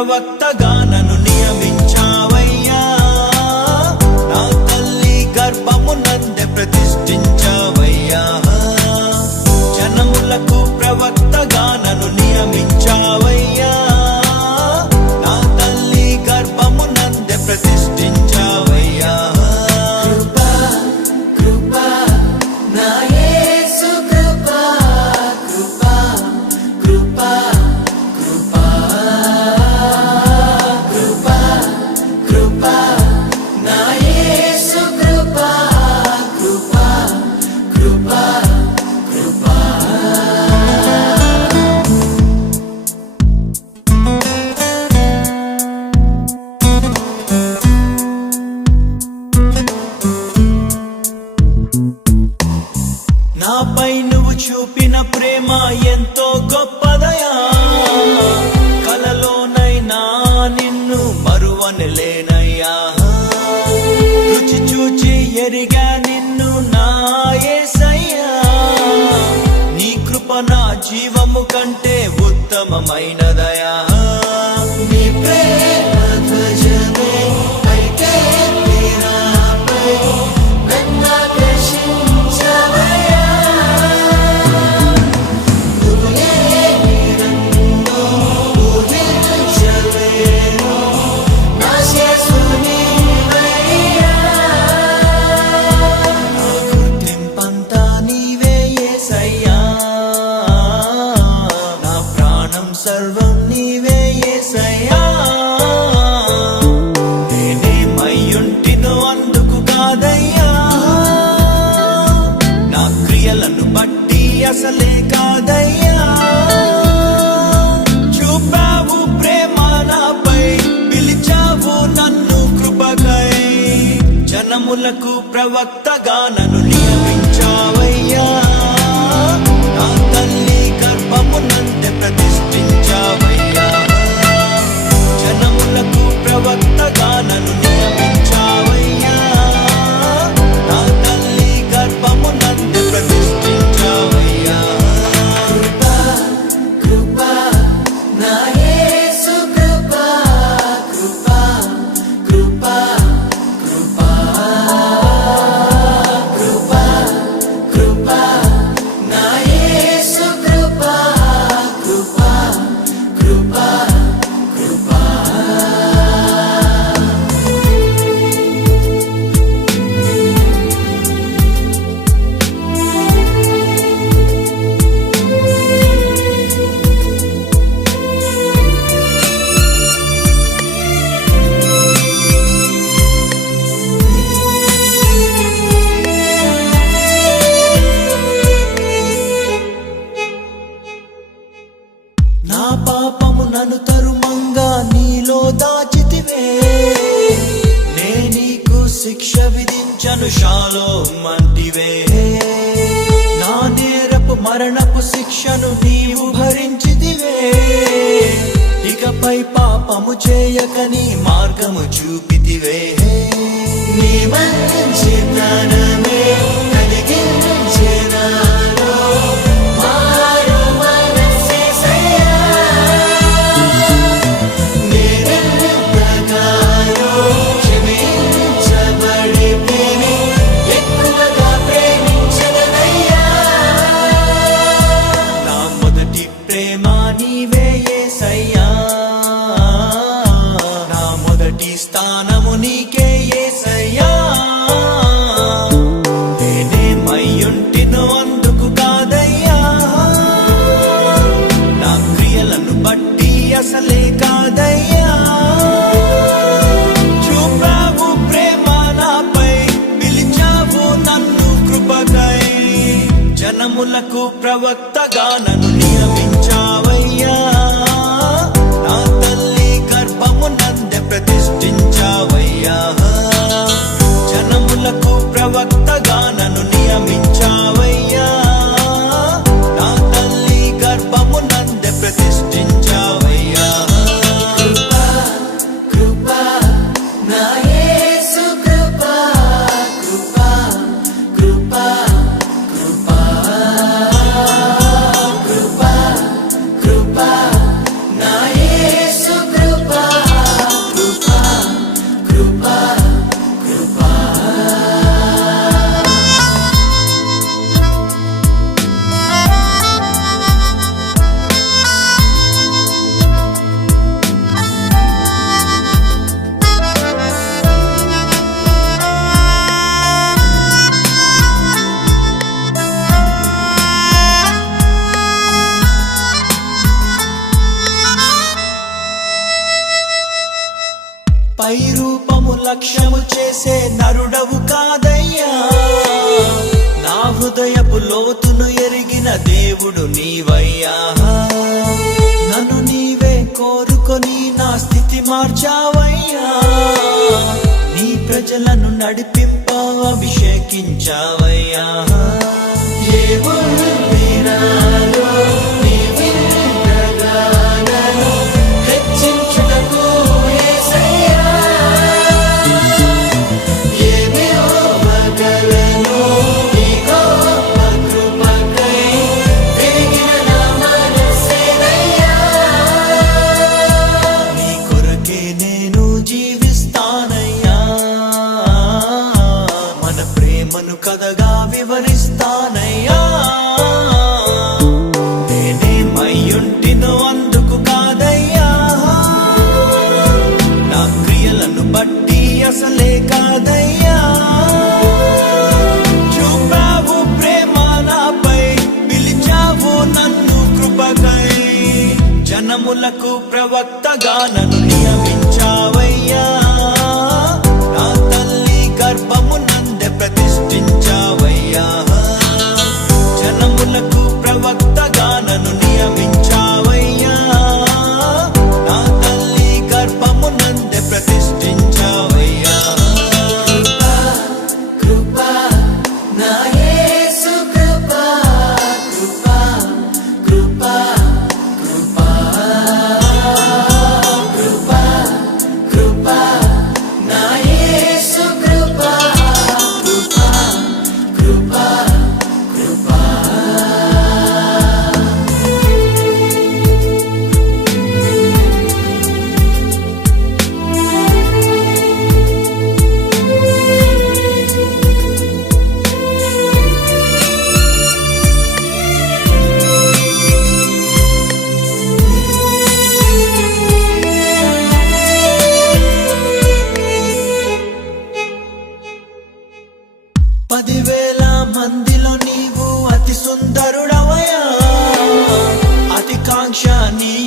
ప్రవక్తగా నన్ను నామమైన దయా జనములకు ప్రవక్తగా నన్ను నియమించావయ్యా. నా ప్రతిష్ఠించావయ్యా. జనములకు ప్రవక్తగా నన్ను నియమించ నన్ను తరుమంగా నీలో దాచితివే. నే నీకు శిక్ష విధించను షాలో మంటివే. నా నేరపు మరణపు శిక్షను నీవు భరించిదివే ఇకపై పాపము చేయకని మార్గము చూపితివే. లక్ష్యము చేసే నరుడవు కాదయ్యా. నా హృదయపు లోతును ఎరిగిన దేవుడు నీవయ్యా. నన్ను నీవే కోరుకొని నా స్థితి మార్చావయ్యా. నీ ప్రజలను నడిపింప అభిషేకించావయ్యా. ఏమో shiny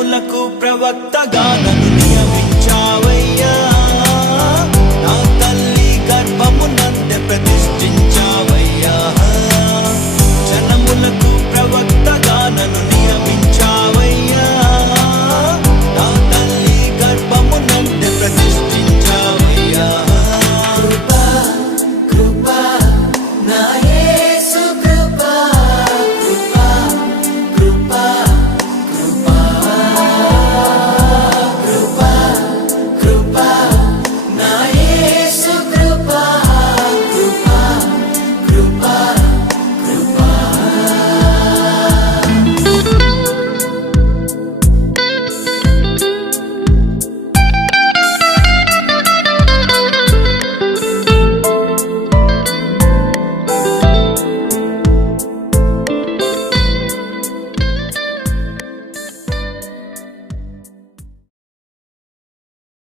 జనములకు ప్రవక్తగా